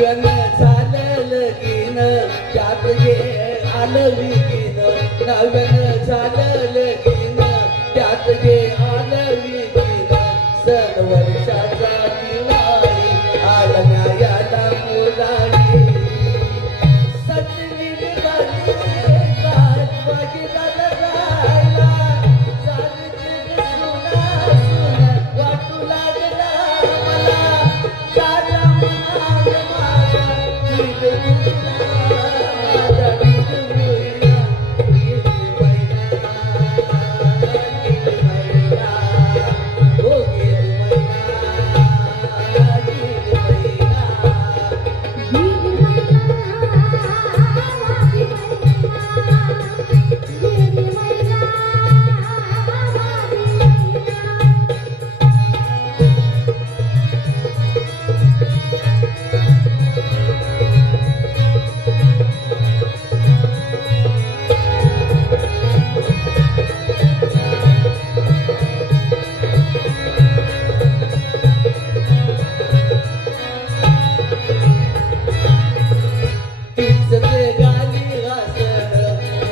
नव्यानं झालं लगीन त्यात जे आलं विकीन नव्यानं झालं लगीन त्यात जे आलं विकीन सण वर्षाचा दिवाळी आळम्या याला मुलाडी सजली बसली काच बघितला जायला चालते सुना सुना वाटू लागला मला चाला मनात माझ्या दिल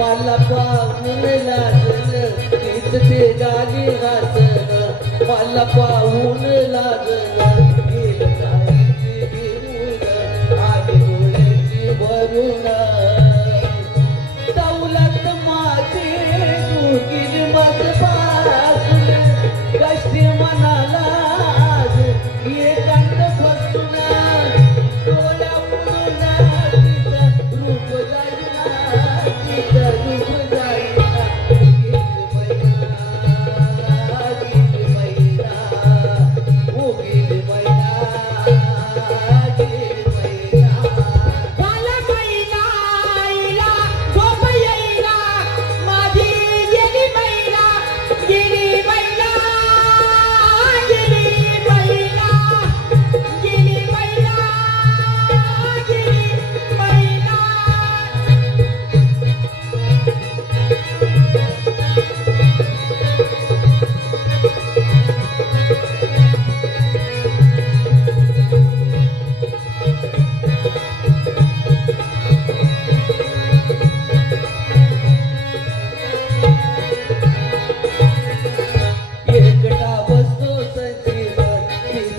मला पाहून लागलं तीच ते गाणी घासन मला पाहून लागलं गेलं काहीची घेऊन आली डोळ्याची भरून दौलत माझी गेली मग पासून कष्टी मनाला एकांत बसून डोळ्या पुढून तिचं रूप जाईना तिचं रूप जाईना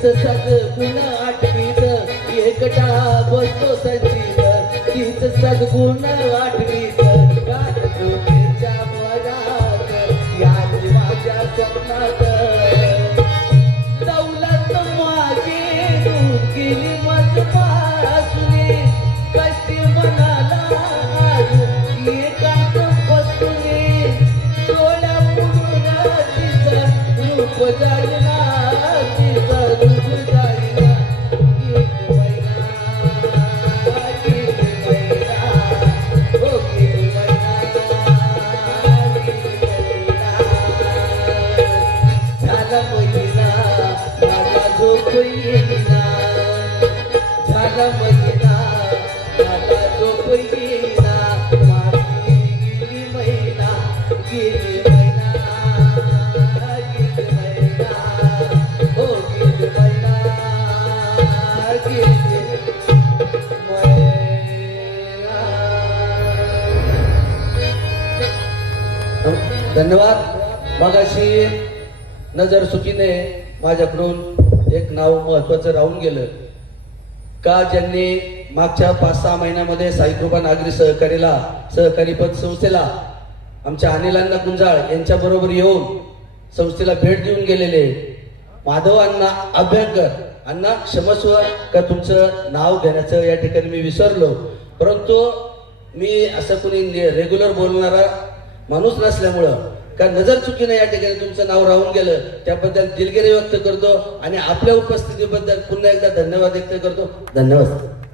सद्गुण आठवीत एकटा बसतो संचित तीच सद्गुण आठवीत गात डोक्याच्या मनात याची माझ्या स्वप्नात दौलत माझी दूर गेली मज पासून कष्टी मनाला एकांत बसून डोळ्या पुढून तिचं रूप जाईना धन्यवाद। मगाशी नजर चुकीने माझ्याकडून एक नाव महत्वाचं राहून गेलं का ज्यांनी मागच्या 5-6 महिन्यामध्ये साईकृपा नागरी सहकारी पत संस्थेला आमच्या अनिलांना गुंजाळ यांच्या बरोबर येऊन संस्थेला भेट देऊन गेलेले माधव अण्णा अभ्यंकर अण्णा क्षमस्व का तुमचं नाव घेण्याचं या ठिकाणी मी विसरलो, परंतु मी असं कोणी रेग्युलर बोलणारा माणूस नसल्यामुळं का नजर चुकीने या ठिकाणी तुमचं नाव राहून गेलं त्याबद्दल दिलगिरी व्यक्त करतो आणि आपल्या उपस्थितीबद्दल पुन्हा एकदा धन्यवाद व्यक्त करतो। धन्यवाद।